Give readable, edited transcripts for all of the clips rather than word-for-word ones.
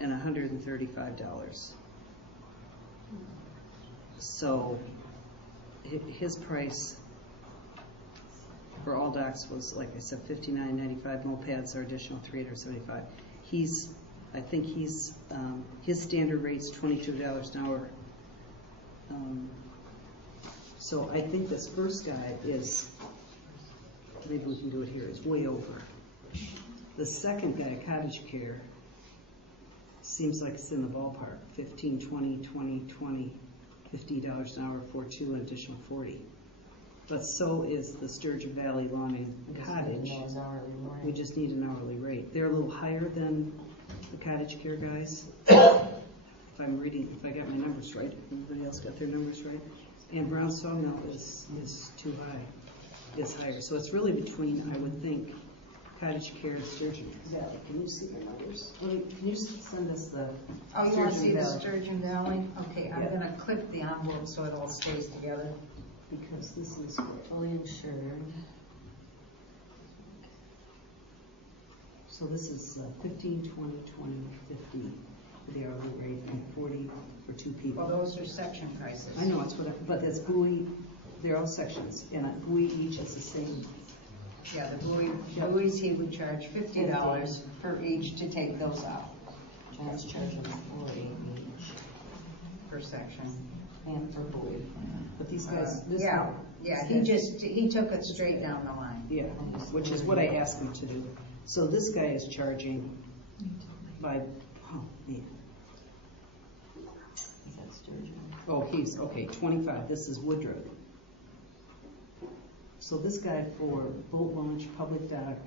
and $135. So his price for all docks was, like I said, $59.95. Mopeds are additional $375. I think his standard rate's $22 an hour. So I think this first guy is, maybe we can do it here, is way over. The second guy, Cottage Care, seems like it's in the ballpark. 15, 20, 20, 20, $50 an hour for 2, an additional 40. But so is the Sturgeon Valley Lawn and Cottage. We just need an hourly rate. They're a little higher than the Cottage Care guys. If I got my numbers right. Everybody else got their numbers right? And Brown Sawmill is too high, is higher. So it's really between, I would think, Cottage Care and Sturgeon Valley. Can you see the numbers? Can you send us the Oh, you want to see the Sturgeon Valley? Okay, I'm going to clip the envelope so it all stays together. Because this is fully insured. So this is 15, 20, 20, 50 for the hourly rate, and 40 for 2 people. Well, those are section prices. I know, it's what, but that's buoy, they're all sections, and a buoy each is the same. Yeah, the buoys he would charge $50 for each to take those out. John's charging 40 each. Per section. And for buoy. But these guys, he took it straight down the line. Yeah, which is what I asked him to do. So this guy is charging by, oh man. Is that Sturgeon? Oh, he's, okay, 25. This is Woodruff. So this guy for boat launch, public dock,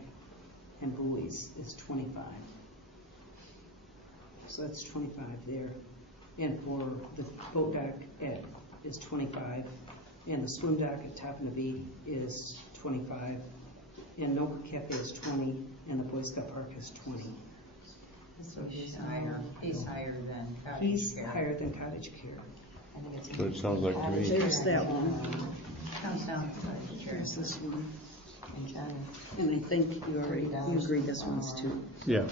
and buoys is 25. So that's 25 there. And for the boat dock is 25. And the swim dock at Tappan Bee is 25. And Noka Cafe is 20. And the Boy Scout Park is 20. So he's higher than Cottage Care. He's higher than Cottage Care. So it sounds like to me. There's that one. Comes down to Cottage Care. There's this one. And I think you agree this one's too. Yeah,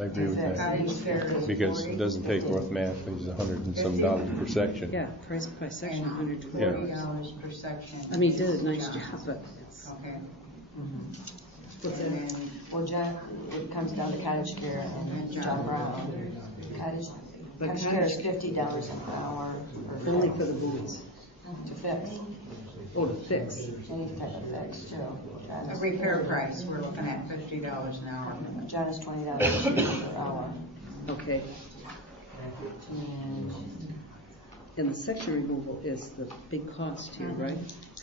I agree with that. Cottage Care is Because 40. it doesn't take North Math, it's $100 and some dollars per section. Yeah, price by section, And $120. $40 per section. I mean, he did a nice job, but it's. Okay. What's that? And then Well, Jack, it comes down to Cottage Care and John Brown. Cottage Care is $50 an hour. Only for the buoys. To fix. Oh, to fix. Any type of fix, too. a repair price, we're looking at $50 an hour. John is $20 per hour. Okay. And the section removal is the big cost here, right?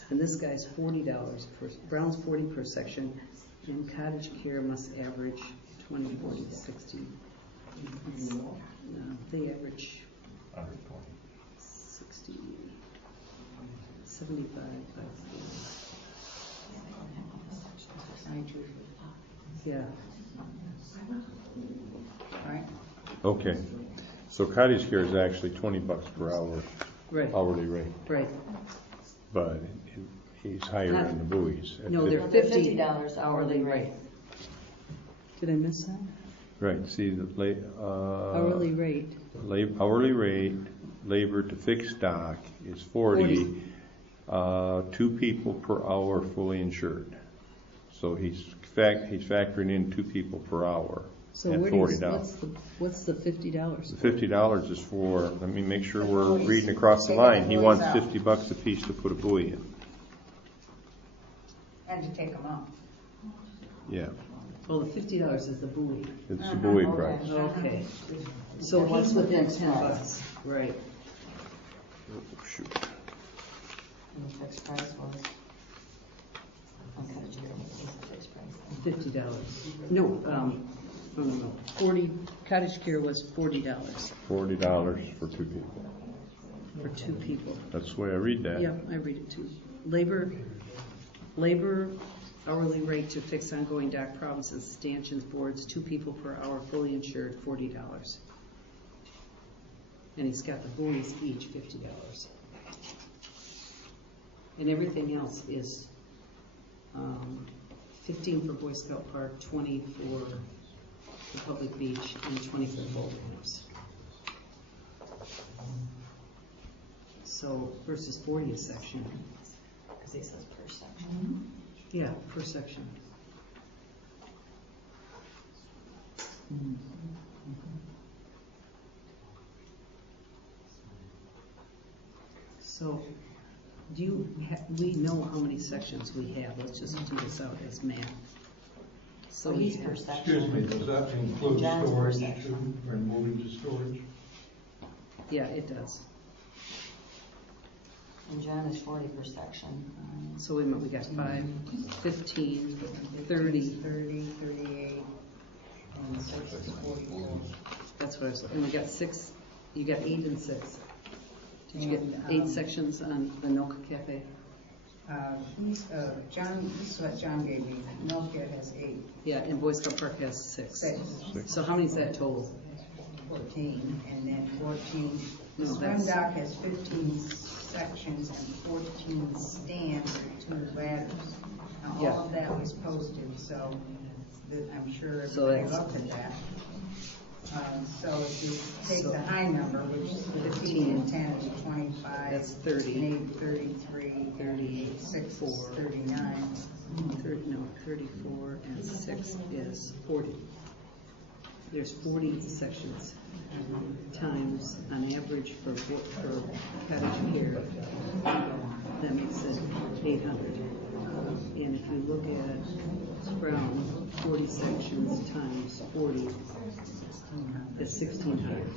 And this guy's $40 per, Brown's 40 per section, and Cottage Care must average 20, 40, 60. No, they average 60, 75, yeah. Right. Okay, so Cottage Care is actually $20 per hour Right. hourly rate, Right. but he's higher than the buoys. at No, they're 50. $50 hourly rate. Did I miss that? Right, see the Hourly rate. hourly rate, labor to fix dock is 40. 2 people per hour fully insured. So he's factoring in 2 people per hour So at where $40. what's the $50? The $50 is for, let me make sure we're reading across the line. He wants $50 a piece to put a buoy in. And to take them out. Yeah, Oh, the $50 is the buoy. it's the buoy price. Okay. So he's within $10. Right. Oh, shoot. And the fixed price was, on Cottage Care, what was the fixed price? $50. No. 40. Cottage Care was $40 $40 for 2 people. for 2 people. That's the way I read that. Yep, I read it too. Labor hourly rate to fix ongoing dock problems and stanchions, boards, 2 people per hour, fully insured, $40. And he's got the buoys each $50. And everything else is 15 for Boy Scout Park, 20 for the public beach, and 20-foot boat ramps. So versus 40 a section. Because he says per section. Yeah, per section. So, we know how many sections we have, let's just do this out as math. So he's per Excuse section. me, does that include John's per storage section. too, and moving to storage? Yeah, it does. And John is 40 per section. So wait a minute, we got 5, 15, 30. 30, 38, and 6 is 44. That's what I was, and we got 6, you got 8 and 6. Did you get And, 8 sections on the Noka Cafe? John, this is what John gave me. Northgate has 8, Yeah, and Boy Scout Park has 6. 6, So how many is that total? 14, and then 14. The No, swim that's- dock has 15 sections and 14 stands and 2 ladders. Now, Yeah. all of that was posted, so I'm sure So everybody that's- looked at that. So if you take So- the high number, which is 15 and 10 is 25. That's 30. And 8, 33, 36, 39. 34, and 6 is 40. There's 40 sections times, on average for Cottage Care, that makes it 800. And if you look at Brown, 40 sections times 40 is 1,600.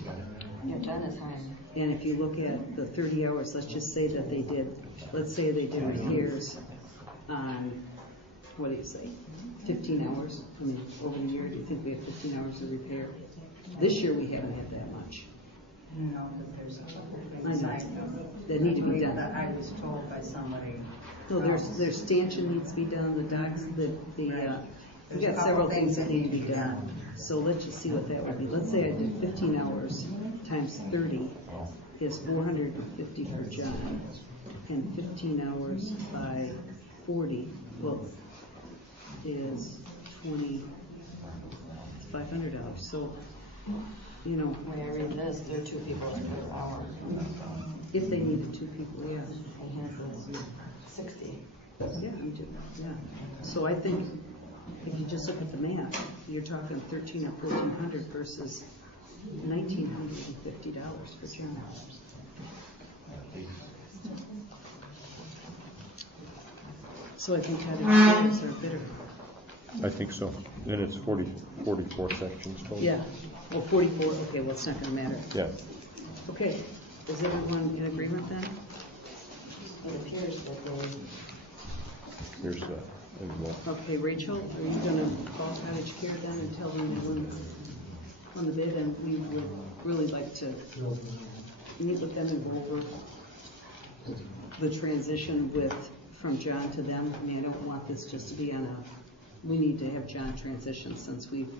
Yeah, John is high. And if you look at the 30 hours, let's just say that they did, let's say they did repairs on, what do you say, 15 hours? I mean, over the year, do you think we have 15 hours of repair? This year, we haven't had that much. No, but there's I know. side note. That need to be done. I was told by somebody. So there's stanchion needs to be done, the docks, we got several things that need to be done. So let's just see what that would be. Let's say I did 15 hours times 30 is 450 for John, and 15 hours by 40, well, is $2,500. So, you know, When I read this, there are 2 people per hour. if they needed 2 people, yeah. And his is 60. Yeah, you do, yeah. So I think if you just look at the math, you're talking 13 or 1,400 versus $1,950 for John. So I think Cottage Care are better. I think so. And it's 44 sections total. Yeah, well, 44, okay, well, it's not gonna matter. Yeah. Okay, is everyone in agreement then? It appears that they, Here's the envelope. Okay, Rachel, are you gonna call Cottage Care then and tell them that we're on the bid, and we would really like to meet with them and go over the transition from John to them? I mean, I don't want this just to be we need to have John transition since we've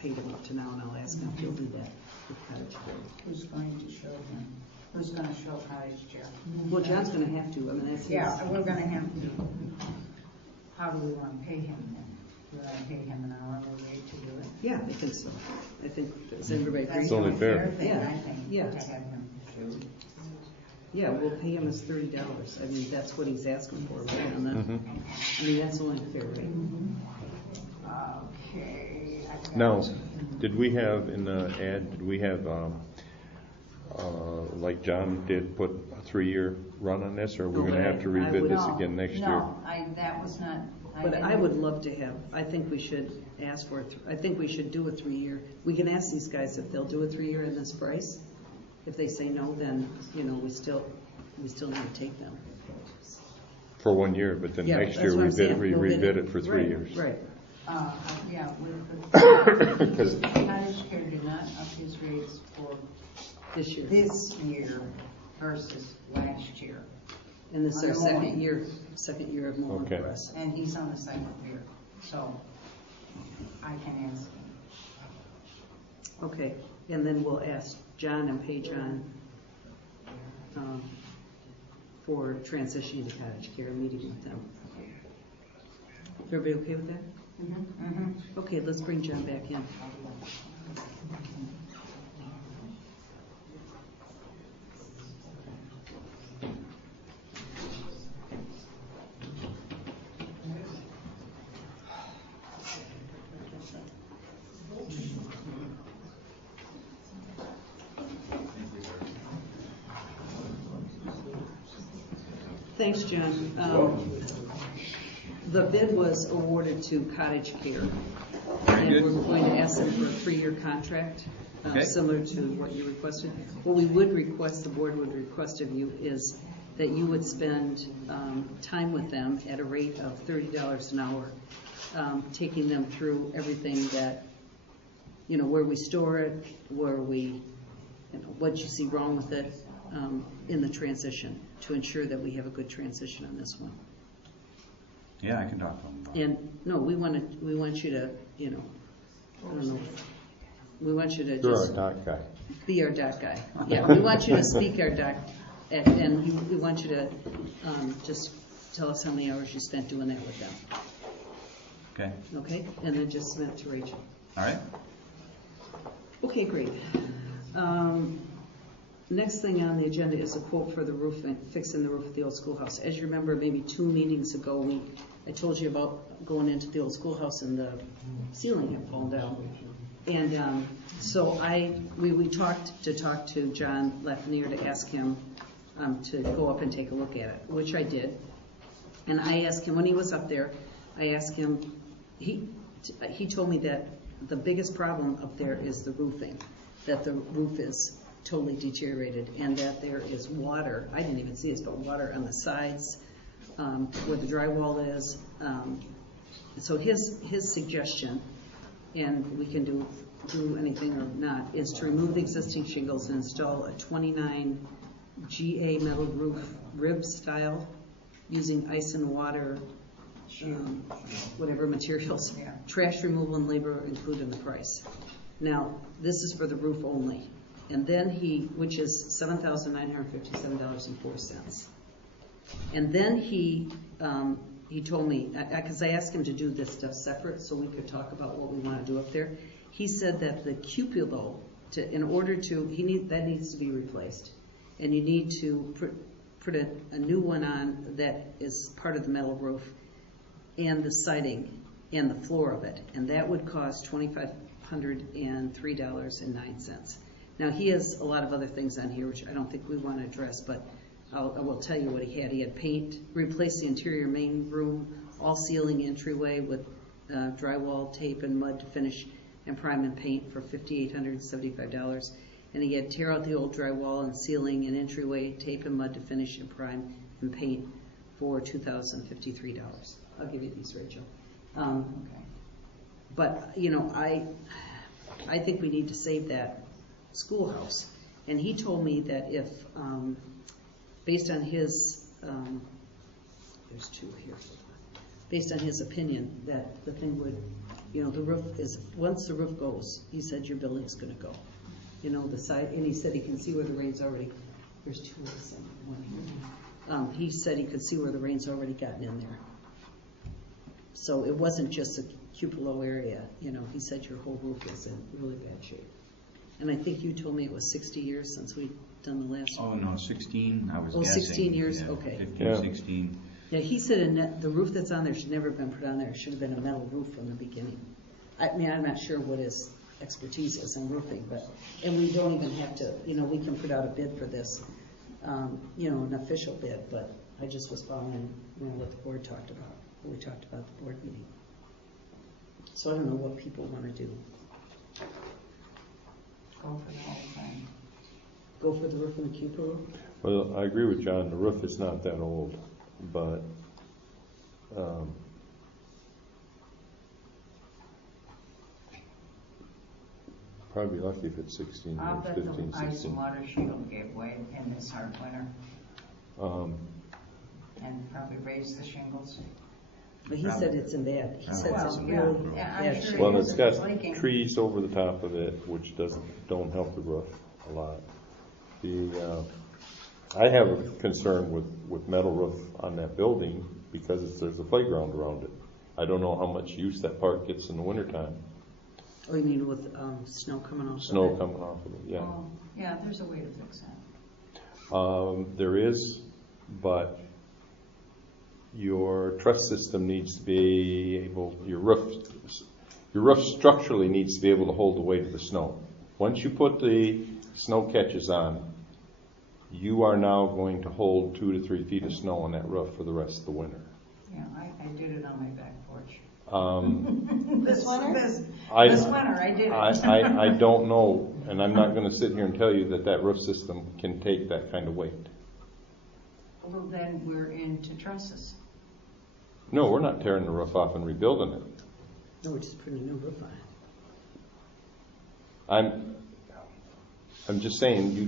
paid him up to now, and I'll ask him if he'll do that with Cottage Care. Who's going to show him? Who's going to show Cottage Care? Well, John's gonna have to, I mean, that's his. Yeah, we're going to have to. How do we want to pay him then? Do I pay him an hourly rate to do it? Yeah, I think so. I think, does everybody agree? That's It's the only only fair. thing, Yeah, I think, yeah. to have him do. Yeah, we'll pay him his $30. I mean, that's what he's asking for, right? On the, I mean, that's only fair, right? Okay. I've got- Now, did we have in the ad, like John did, put a 3-year run on this, or we're No, gonna but have to I rebid would- this No, again next year? No, that was not. But I would love to have, I think we should ask for, I think we should do a 3-year. We can ask these guys if they'll do a 3-year in this price. If they say no, then, we still need to take them. For 1 year, but then Yeah, next that's year what we I'm saying. bid We'll rebid it for 3 Right, years. Right. Yeah, Because Cottage Care did not up his rates for This year. this year versus last year. And this is our on the mowing. second year of mowing Okay. for us. And he's on the second year, so I can ask him. Okay, and then we'll ask John and pay John for transitioning to Cottage Care, meeting with them. Everybody okay with that? Okay, let's bring John back in. Thanks, John. The bid was awarded to Cottage Care. And good. we're going to ask them for a 3-year contract, Okay. similar to what you requested. What we would request, the board would request of you, is that you would spend time with them at a rate of $30 an hour, taking them through everything that, where we store it, where we, what you see wrong with it in the transition, to ensure that we have a good transition on this one. Yeah, I can talk to them about it. And no, we want you to, I don't know, we want you to You're our just doc guy. be our doc guy. Yeah, we want you to speak our doc, and we want you to just tell us how many hours you spent doing that with them. Okay, Okay? And then just submit it to Rachel. all right. Okay, great. Next thing on the agenda is a quote for the roof, fixing the roof of the old schoolhouse. As you remember, maybe 2 meetings ago, I told you about going into the old schoolhouse and the ceiling had fallen down. And so we talked to John Lafreniere to ask him to go up and take a look at it, which I did. And I asked him, when he was up there, I asked him, he told me that the biggest problem up there is the roofing, that the roof is totally deteriorated, and that there is water, I didn't even see this, but water on the sides where the drywall is. So his suggestion, and we can do anything or not, is to remove the existing shingles and install a 29 GA metal roof rib style using ice and water, whatever materials. Yeah. Trash removal and labor included in the price. Now, this is for the roof only. And then which is $7,957.04. And then he told me, because I asked him to do this stuff separate so we could talk about what we want to do up there. He said that the cupola, that needs to be replaced. And you need to put a new one on that is part of the metal roof, and the siding and the floor of it. And that would cost $2,503.09. Now, he has a lot of other things on here, which I don't think we want to address, but I will tell you what he had. He had paint, replace the interior main room, all ceiling entryway with drywall, tape, and mud to finish, and prime and paint for $5,875. And he had tear out the old drywall and ceiling and entryway, tape and mud to finish, and prime and paint for $2,053. I'll give you these, Rachel. But, I think we need to save that schoolhouse. And he told me that if, based on his, there's 2 here, based on his opinion, that the thing would, the roof is, once the roof goes, he said your building's going to go. The side, and he said he can see where the rain's already, there's 2 of us and 1 here. He said he could see where the rain's already gotten in there. So it wasn't just a cupola area, he said your whole roof is in really bad shape. And I think you told me it was 60 years since we'd done the last one. Oh, no, 16, I was Oh, guessing. 16 years? Yeah, Okay. 15, Yeah. 16. Yeah, he said the roof that's on there should never have been put on there. It should have been a metal roof from the beginning. I mean, I'm not sure what his expertise is in roofing, and we don't even have to, we can put out a bid for this, an official bid, but I just was following, what the board talked about, what we talked about at the board meeting. So I don't know what people want to do. Go for the whole thing. Go for the roof and the cupola? Well, I agree with John. The roof is not that old, but probably lucky if it's 16 I'll or bet 15, the ice and 16. water shingle gave way in this hard winter and probably raised the shingles. But he said it's in bad. He said it's Well, really yeah, I'm bad sure shape. Well, Because it's it's got leaking. trees over the top of it, which don't help the roof a lot. I have a concern with metal roof on that building because there's a playground around it. I don't know how much use that park gets in the wintertime. Oh, you mean with snow coming off? Snow of it? coming off of it, yeah. Oh, yeah, there's a way to fix that. There is, but your truss system needs to be able, your roof structurally needs to be able to hold the weight of the snow. Once you put the snow catches on, you are now going to hold 2 to 3 feet of snow on that roof for the rest of the winter. Yeah, I did it on my back porch. This winter? This I winter, I did it. I don't know, and I'm not going to sit here and tell you that roof system can take that kind of weight. Well, then we're into trusses. No, we're not tearing the roof off and rebuilding it. No, we're just putting a new roof on it. I'm just saying you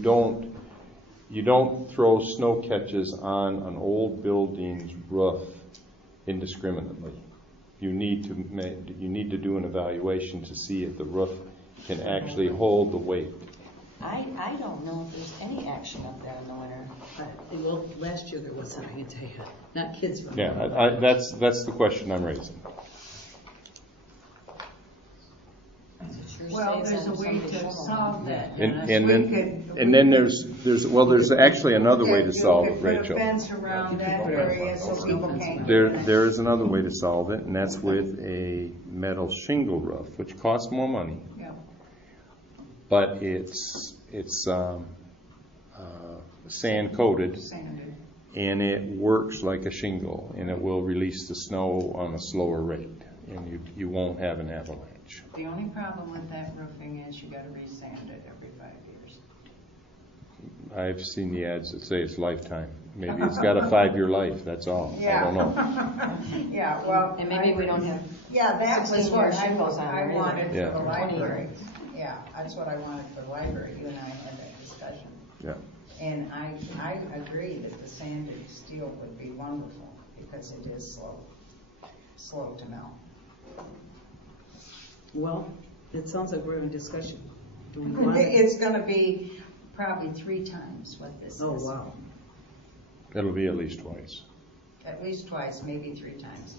don't throw snow catches on an old building's roof indiscriminately. You need to do an evaluation to see if the roof can actually hold the weight. I don't know if there's any action up there in the winter. Well, last year there wasn't, I can tell you. Not kids running. Yeah, that's the question I'm raising. Well, there's a way to solve that. And then there's actually another way to solve it, Put a Rachel. fence around that area so people can't. There is another way to solve it, and that's with a metal shingle roof, which costs more money, Yeah. but it's sand coated, Sanded. and it works like a shingle, and it will release the snow on a slower rate, and you won't have an avalanche. The only problem with that roofing is you gotta re-sand it every 5 years. I've seen the ads that say it's lifetime. Maybe it's got a 5-year life, that's all. I don't know. Yeah, well. And maybe we don't have Yeah, that was 16 what year shingles on I there either. wanted Yeah. for the library. Yeah, that's what I wanted for the library. You and I had that discussion. Yeah. And I agree that the sanded steel would be wonderful because it is slow to melt. Well, it sounds like we're in a discussion. Do we want it? It's gonna be probably 3 times what this is. Oh, wow. It'll be at least twice. At least twice, maybe 3 times,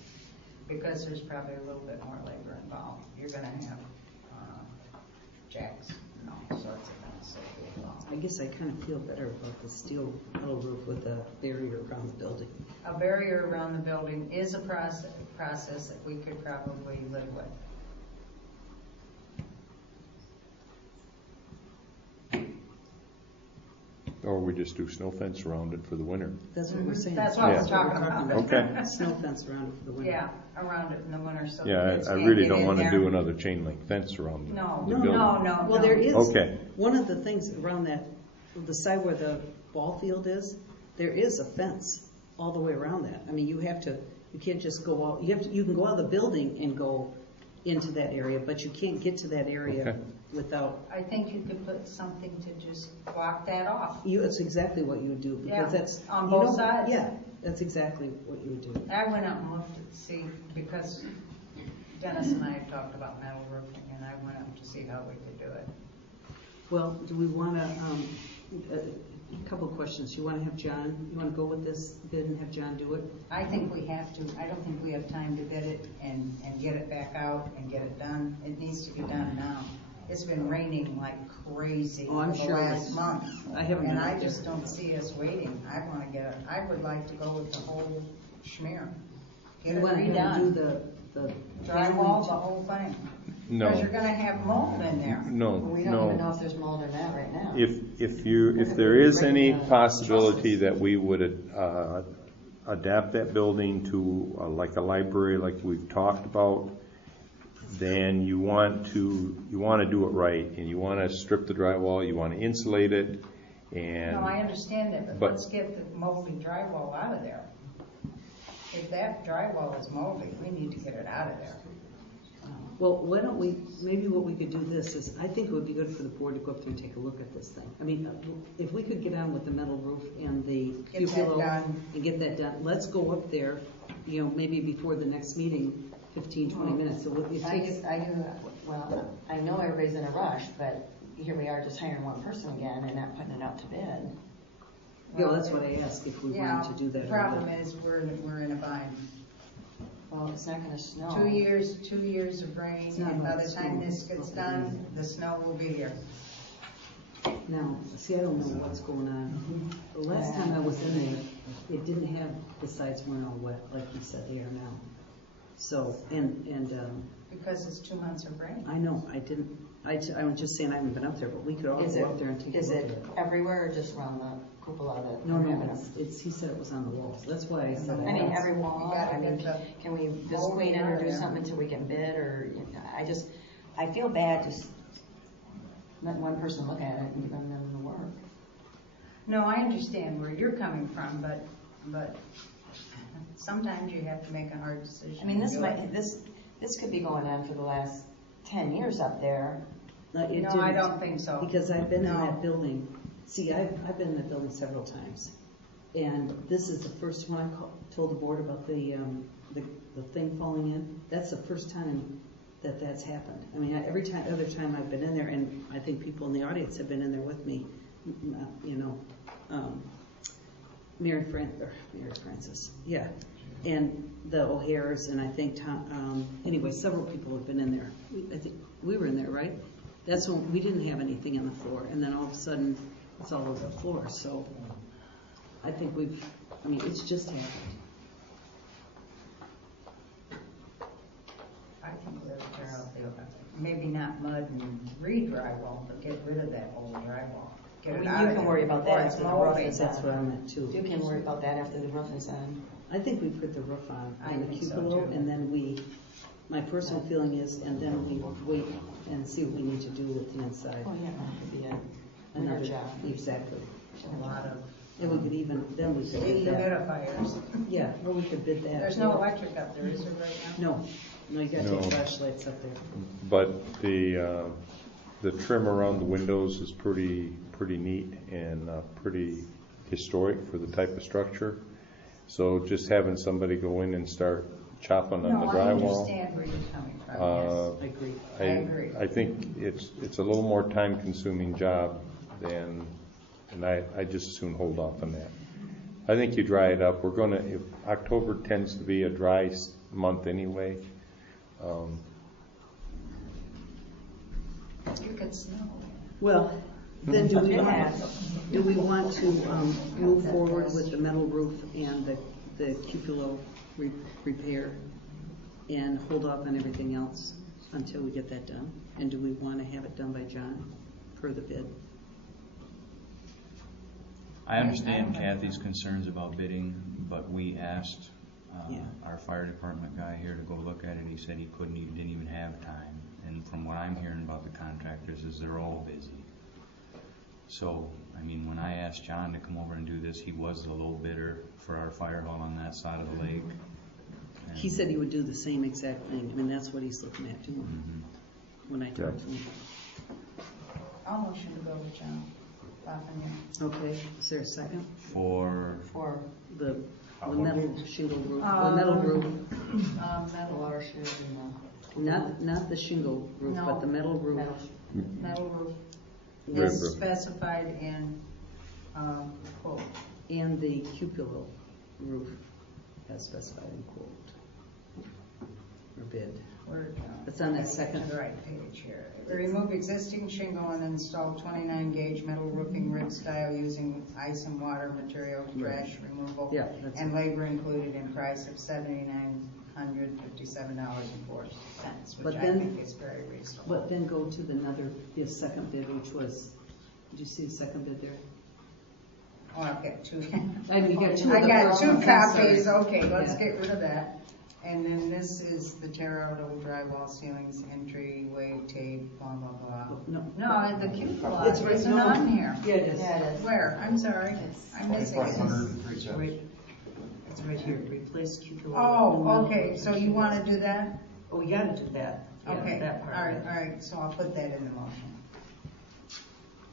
because there's probably a little bit more labor involved. You're gonna have jacks and all sorts of things that will be involved. I guess I kind of feel better about the steel metal roof with a barrier around the building. A barrier around the building is a process that we could probably live with. Or we just do snow fence around it for the winter. That's what we're saying. That's what Yeah. we're talking about. Okay. Snow fence around it for the winter. Yeah, around it in the winter, so. Yeah, kids I can't really get don't in want to there. do another chain link fence around the No, building. no. Well, there is. Okay. One of the things around that, the side where the ball field is, there is a fence all the way around that. I mean, you can't just go out, you can go out of the building and go into that area, but you can't get to that area Okay. without, I think you could put something to just block that off. that's exactly what you would do, Yeah, because that's. on you both know, sides. Yeah, that's exactly what you would do. I went out and looked to see, because Dennis and I had talked about metal roofing, and I went out to see how we could do it. Well, do we want to, a couple of questions. You want to have John, you want to go with this bid and have John do it? I think we have to, I don't think we have time to bid it and get it back out and get it done. It needs to be done now. It's been raining like crazy Oh, I'm for the sure it last is. month. I haven't And been I out just there. don't see us waiting. I would like to go with the whole schmear. Get You it want to do redone. the Drywall, the whole thing. No. Because you're gonna have mold in there. No, We don't even know no. if there's mold or not right now. If there is any possibility that we would adapt that building to like a library, like we've talked about, then you want to do it right, and you want to strip the drywall, you want to insulate it, and No, I understand that, but let's get the moldy drywall out of there. If that drywall is moldy, we need to get it out of there. Well, why don't we, maybe what we could do this is, I think it would be good for the board to go up there and take a look at this thing. I mean, if we could get on with the metal roof and the Get that cupola done. and get that done, let's go up there, maybe before the next meeting, 15, 20 minutes. So it takes, Well, I know everybody's in a rush, but here we are just hiring one person again and not putting it out to bid. that's what I asked, if we Yeah, wanted to do that. the problem is we're in a bind. Well, it's not gonna snow. 2 years of rain, It's not and by about the time snow, this it's gets about done, the snow will be here. Now, see, I don't know what's going on. The last time I was in there, it didn't have, the sides weren't all wet, like you said they are now. So, Because it's 2 months of rain. I know, I was just saying I haven't been up there, but we could all Is go up there and take a is look at it it. everywhere or just around the cupola that? No, they're having it's, he said it was on the walls. That's why I said. I mean, every wall, You gotta I mean, get the can we just whole clean it or do area. something until we can bid, or, I feel bad just letting one person look at it and giving them the work. No, I understand where you're coming from, but sometimes you have to make a hard decision. I mean, to do it. this could be going on for the last 10 years up there. No, I don't think so. Because I've been in No. that building. See, I've been in that building several times. And this is the first one told the board about the thing falling in. That's the first time that's happened. I mean, other time I've been in there, and I think people in the audience have been in there with me, Mary Frances, yeah. And the O'Hares, and I think anyway, several people have been in there. I think we were in there, right? That's when we didn't have anything on the floor, and then all of a sudden it's all over the floor. So I think it's just happened. I think we ought to tear out maybe not mud and re-drywall, but get rid of that old drywall. Get it You out of can there worry about before that it's after the roof moldy. is That's what I meant too. You can worry about that after the roof is on. I think we put the roof on I the think so, cupola, too. and then my personal feeling is, and then we wait and see what we need to do with the inside. Oh, yeah, that could be a Another bigger job. Exactly. A lot of And we could then we could bid that. dehumidifiers. Yeah, or we could bid that. There's no electric up there, is there right now? No, you gotta No. take flashlights up there. But the trim around the windows is pretty neat and pretty historic for the type of structure. So just having somebody go in and start chopping on the No, I drywall. understand where you're coming from, Uh, yes. I agree. I agree. I think it's a little more time-consuming job and I just as soon hold off on that. I think you dry it up. If October tends to be a dry month anyway. You could snow. Well, then do It we want to move forward with the metal roof and the cupola repair and hold off on everything else until we get that done? And do we want to have it done by John per the bid? I understand Kathy's concerns about bidding, but we asked Yeah. our fire department guy here to go look at it. He said he didn't even have time. And from what I'm hearing about the contractors is they're all busy. So, I mean, when I asked John to come over and do this, he was the low bidder for our fire hall on that side of the lake. And- He said he would do the same exact thing. I mean, that's what he's looking at doing Mhm. when I talked to him. I'll motion to go with John Lafayette. Okay, is there a second? For The metal shingle roof, the Um, metal roof, The Metal, water should and not the shingle roof, No. but the metal roof. metal roof River. is specified in, quote. And the cupola roof as specified in quote. Or bid. It's on that second. The right page here. Remove existing shingle and install 29 gauge metal roofing rib style using ice and water material, trash removal. Yeah, that's And it. labor included in price of $7,957.04, But which I then- think is very reasonable. But then go to the second bid, which was, did you see the second bid there? Oh, I've got two. I mean, you got two of I the got first two ones, I'm sorry. copies, okay, let's Yeah. get rid of that. And then this is the tear out old drywall ceilings, entryway tape, blah, blah, blah. No. No, the cupola It's right- isn't no. on here. Yeah, it is. Yeah, it is. Where? I'm sorry, I'm missing it. It's right here, replace cupola. Oh, okay, so you wanna do that? Oh, we gotta do that. Yeah, Okay, that part all of right, it. all right, so I'll put that in the motion.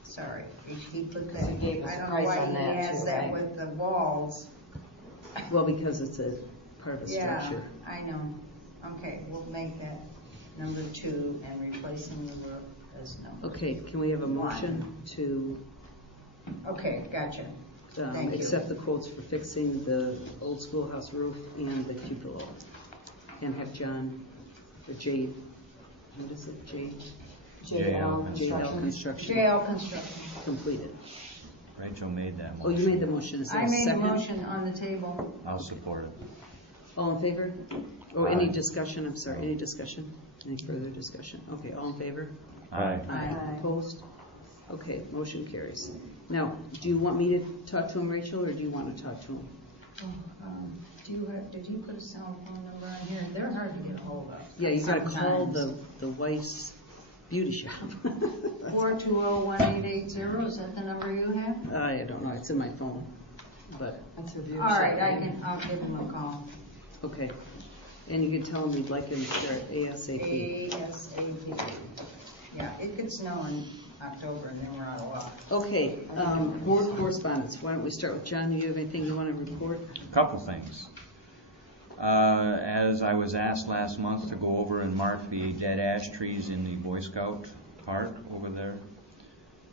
Sorry, he put that, He gave us I a don't know price why on he that has too, that right? with the walls. Well, because it's a part of the Yeah, structure. I know. Okay, we'll make that number 2 and replacing the roof as no. Okay, can we have a motion to Okay, gotcha. Thank you. accept the quotes for fixing the old schoolhouse roof and the cupola and have John, or Jade, what is it, Jade? JL JL Construction JL Construction. completed. Rachel made that Oh, motion. you made the motion, is there I a made a second? motion on the table. I'll support it. All in favor? Or any Aye. discussion, I'm sorry, any discussion? Any further discussion? Okay, all in favor? Aye. Aye. Opposed? Okay, motion carries. Now, do you want me to talk to him, Rachel, or do you want to talk to him? Did you put a cell phone number on here? They're hard to get a hold of. Yeah, you gotta call sometimes. the Weiss Beauty Shop. 420-1880, is that the number you have? I don't know, it's in my phone, but, That's a view. All right, I'll give him a call. okay. And you can tell him you'd like him to start ASAP. ASAP. Yeah, it could snow in October and then we're out of luck. Okay, board correspondence, why don't we start with John, do you have anything you want to report? Couple things. As I was asked last month to go over and mark the dead ash trees in the Boy Scout park over there,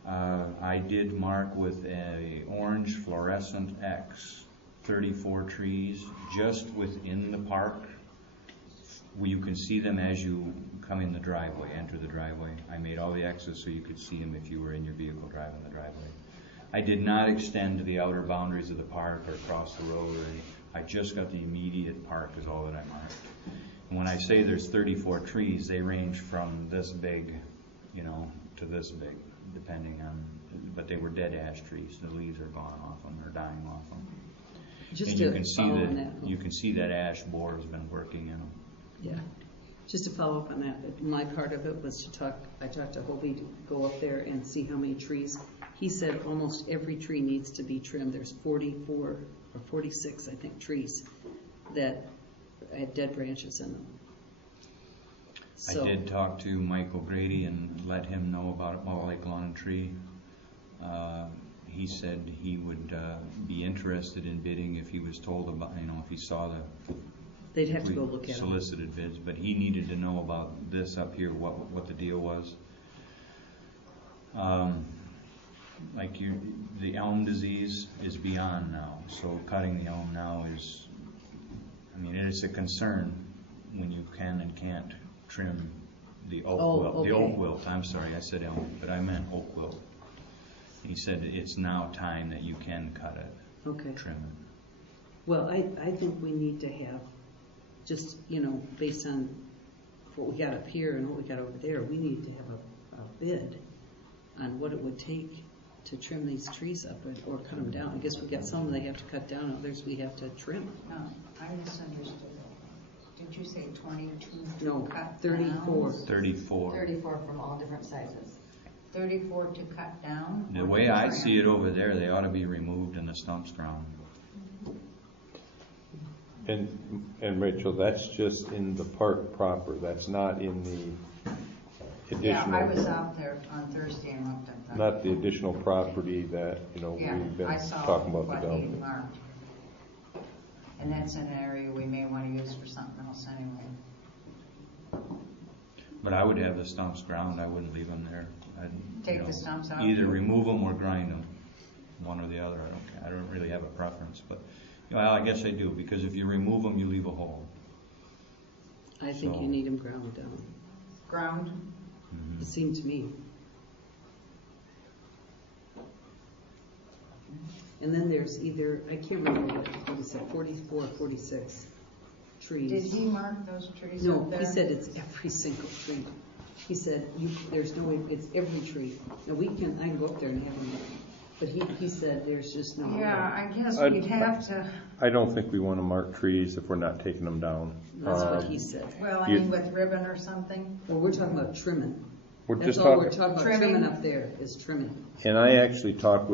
I did mark with a orange fluorescent X 34 trees just within the park, where you can see them as you come in the driveway, enter the driveway. I made all the X's so you could see them if you were in your vehicle driving the driveway. I did not extend to the outer boundaries of the park or across the road or anything. I just got the immediate park is all that I marked. And when I say there's 34 trees, they range from this big, to this big, depending on, but they were dead ash trees. The leaves are gone off them, or dying off them. Just And to you can see follow that on that. you can see that ash borer has been working in them. Yeah, just to follow up on that, my part of it was I talked to Hobie to go up there and see how many trees. He said almost every tree needs to be trimmed. There's 44 or 46, I think, trees that had dead branches in them. So, I did talk to Mike O'Grady and let him know about Lake Lawn Tree. He said he would be interested in bidding if he was told about, if he saw they'd have to go look at them. solicited bids, but he needed to know about this up here, what the deal was. The elm disease is beyond now, so cutting the elm now is, it is a concern when you can and can't trim the oak wilt. okay. The oak wilt, I'm sorry, I said elm, but I meant oak wilt. He said it's now time that you can cut it, Okay. trim it. Well, I think we need to have, just, based on what we got up here and what we got over there, we need to have a bid on what it would take to trim these trees up or cut them down. I guess we got some they have to cut down, others we have to trim. No, I misunderstood. Did you say 22 No, to cut 34. down? 34. 34 from all different sizes. 34 to cut down? The way I see it over there, they ought to be removed and the stumps ground. And Rachel, that's just in the park proper, that's not in the Yeah, I was additional, out there on Thursday and looked at that. not the additional property that, Yeah, we've been I saw talking about what he developing. marked. And that's an area we may want to use for something else anyway. But I would have the stumps ground, I wouldn't leave them there. I'd, Take the stumps out? Either remove them or grind them, one or the other. I don't really have a preference, but I guess I do, because if you remove them, you leave a hole. I think So- you need them ground down. Ground? It seemed to me. And then there's either, I can't remember what he said, 44 or 46 trees. Did he mark those trees No, up there? he said it's every single tree. He said, there's no way, it's every tree. Now I can go up there and have him look. But he said there's just no way. Yeah, I guess I'd- we'd have to, I don't think we want to mark trees if we're not taking them down. That's what he said. well, You- with ribbon or something. Well, we're talking about trimming. We're That's just all we're talking, talking about, Trimming. trimming up there is trimming. and I actually talked with